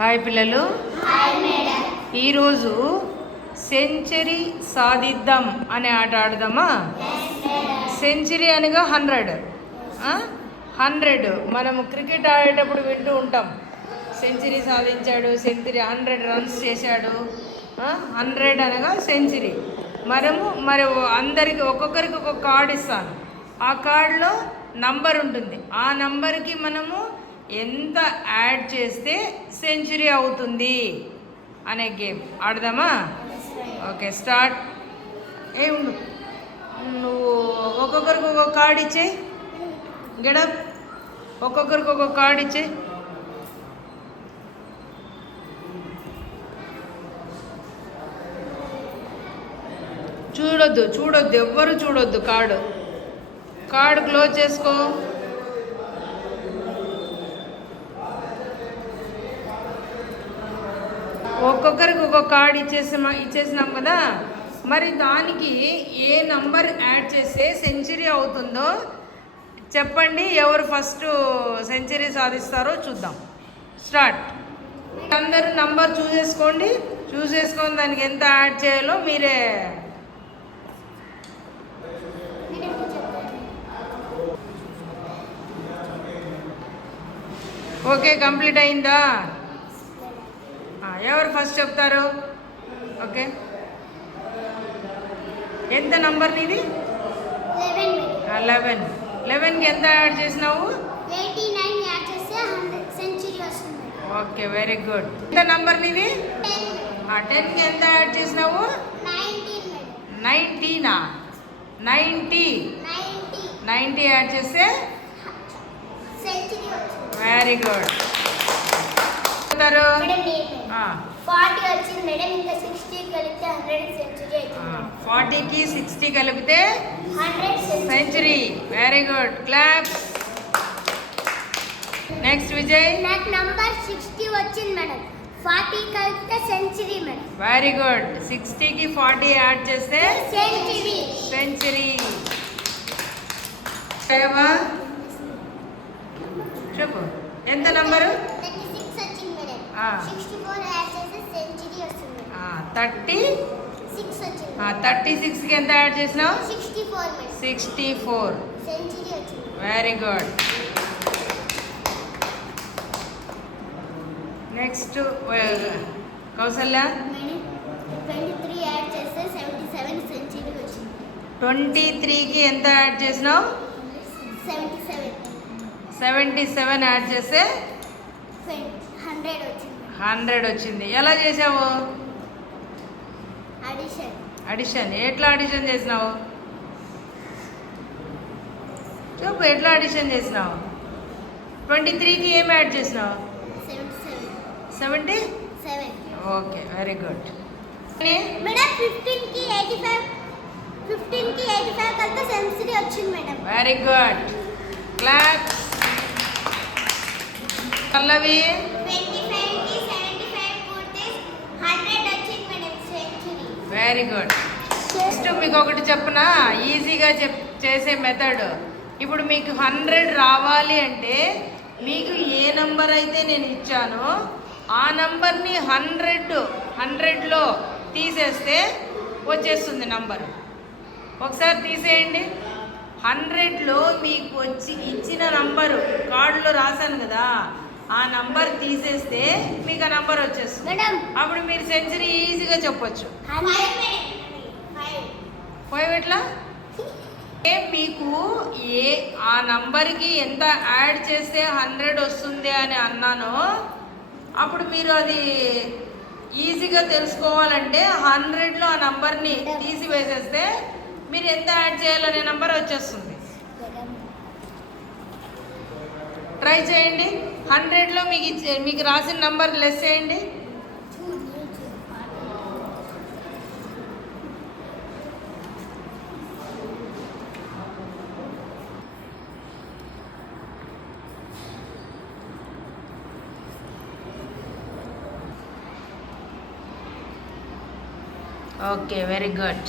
Hi పిల్లలు, ఈరోజు century సాధిద్దాం అనే ఆట ఆడదామా? సెంచరీ అనగా 100. 100 మనము క్రికెట్ ఆడేటప్పుడు వింటూ ఉంటాం. సెంచరీ సాధించాడు, సెంచరీ 100 రన్స్ చేశాడు. 100 అనగా సెంచరీ. మరి అందరికి ఒక్కొక్కరికి ఒక్కొక్క కార్డు ఇస్తాను. ఆ కార్డులో నంబర్ ఉంటుంది. ఆ నంబర్కి మనము ఎంత యాడ్ చేస్తే సెంచరీ అవుతుంది అనే గేమ్ ఆడదామా? Okay, start. ఉండు, నువ్వు ఒక్కొక్కరికి ఒక్కొక్క కార్డు ఇచ్చేయి. గెడప్, ఒక్కొక్కరికి ఒక్కొక్క కార్డు ఇచ్చేయి. చూడొద్దు, ఎవ్వరు చూడొద్దు. కార్డు క్లోజ్ చేసుకో. ఒక్కొక్కరికి ఒక్కొక్క కార్డు ఇచ్చేసినాం కదా. మరి దానికి ఏ నంబర్ యాడ్ చేస్తే సెంచరీ అవుతుందో చెప్పండి. ఎవరు ఫస్ట్ సెంచరీ సాధిస్తారో చూద్దాం. స్టార్ట్. అందరూ నంబర్ చూసేసుకొని దానికి ఎంత యాడ్ చేయాలో మీరే. ఓకే, కంప్లీట్ అయిందా? ఎవరు ఫస్ట్ చెప్తారు? ఓకే, ఎంత నంబర్ నీది? 11. 11కి ఎంత యాడ్ చేసినావు? 89 యాడ్ చేస్తే సెంచరీ వస్తుంది. Okay, very good. ఎంత నంబర్ నీది? 10కి ఎంత యాడ్ చేసినావు? 19. 90 యాడ్ చేస్తే సెంచరీ వస్తుంది. Very good. 40 వచ్చింది మేడం. ఇంకా 60 కలిపితే 100 సెంచరీ అవుతుంది. 40కి 60 కలిపితే 100 century. Very good, clap. Next Vijay. నాకు నంబర్ 60 వచ్చింది మేడం. 40 కలిపితే సెంచరీ మేడం. Very good. 60కి 40 యాడ్ చేస్తే సెంచరీ. చెప్పు, ఎంత నంబరు? 36 వచ్చింది మేడం. 64 యాడ్ చేస్తే సెంచరీ వస్తుంది. 36 వచ్చింది. 36కి ఎంత యాడ్ చేసినావు? 64 మేడం. 64 సెంచరీ వచ్చింది. Very good. Next Kausalya. 23 add చేస్తే 77 సెంచరీ వచ్చింది. 23కి ఎంత యాడ్ చేసినావు? 77 యాడ్ చేస్తే 100 వచ్చింది. 100 వచ్చింది. ఎలా చేసావు? అడిషన్. ఎట్లా అడిషన్ చేసినావు? చెప్పు, ఎట్లా అడిషన్ చేసినావు? 23కి ఏం యాడ్ చేసినావు? 77. Okay, very good. మేడం 15కి 85 కలిపితే సెంచరీ వచ్చింది madam. Very good, clap. Pallavi. 25కి 75 కొడితే 100 వచ్చింది madam, century. Very good. Next మీకు ఒకటి చెప్పనా, ఈజీగా చేసే మెథడ్. ఇప్పుడు మీకు 100 రావాలి అంటే మీకు ఏ నంబర్ అయితే నేను ఇచ్చానో ఆ నంబర్ని 100లో తీసేస్తే వచ్చేస్తుంది నంబర్. ఒకసారి తీసేయండి. 100లో మీకు ఇచ్చిన నంబరు కార్డులో రాశాను కదా, ఆ నంబర్ తీసేస్తే మీకు ఆ నంబర్ వచ్చేస్తుంది. అప్పుడు మీరు సెంచరీ ఈజీగా చెప్పొచ్చు. 5 ఎట్లా? మీకు ఆ నంబర్కి ఎంత యాడ్ చేస్తే 100 వస్తుంది అని అన్నానో అప్పుడు మీరు అది ఈజీగా తెలుసుకోవాలంటే 100లో ఆ నంబర్ని తీసివేసేస్తే మీరు ఎంత యాడ్ చేయాలనే నంబర్ వచ్చేస్తుంది. ట్రై చేయండి. 100లో మీకు రాసిన నంబర్ లెస్ చేయండి. Okay, very good.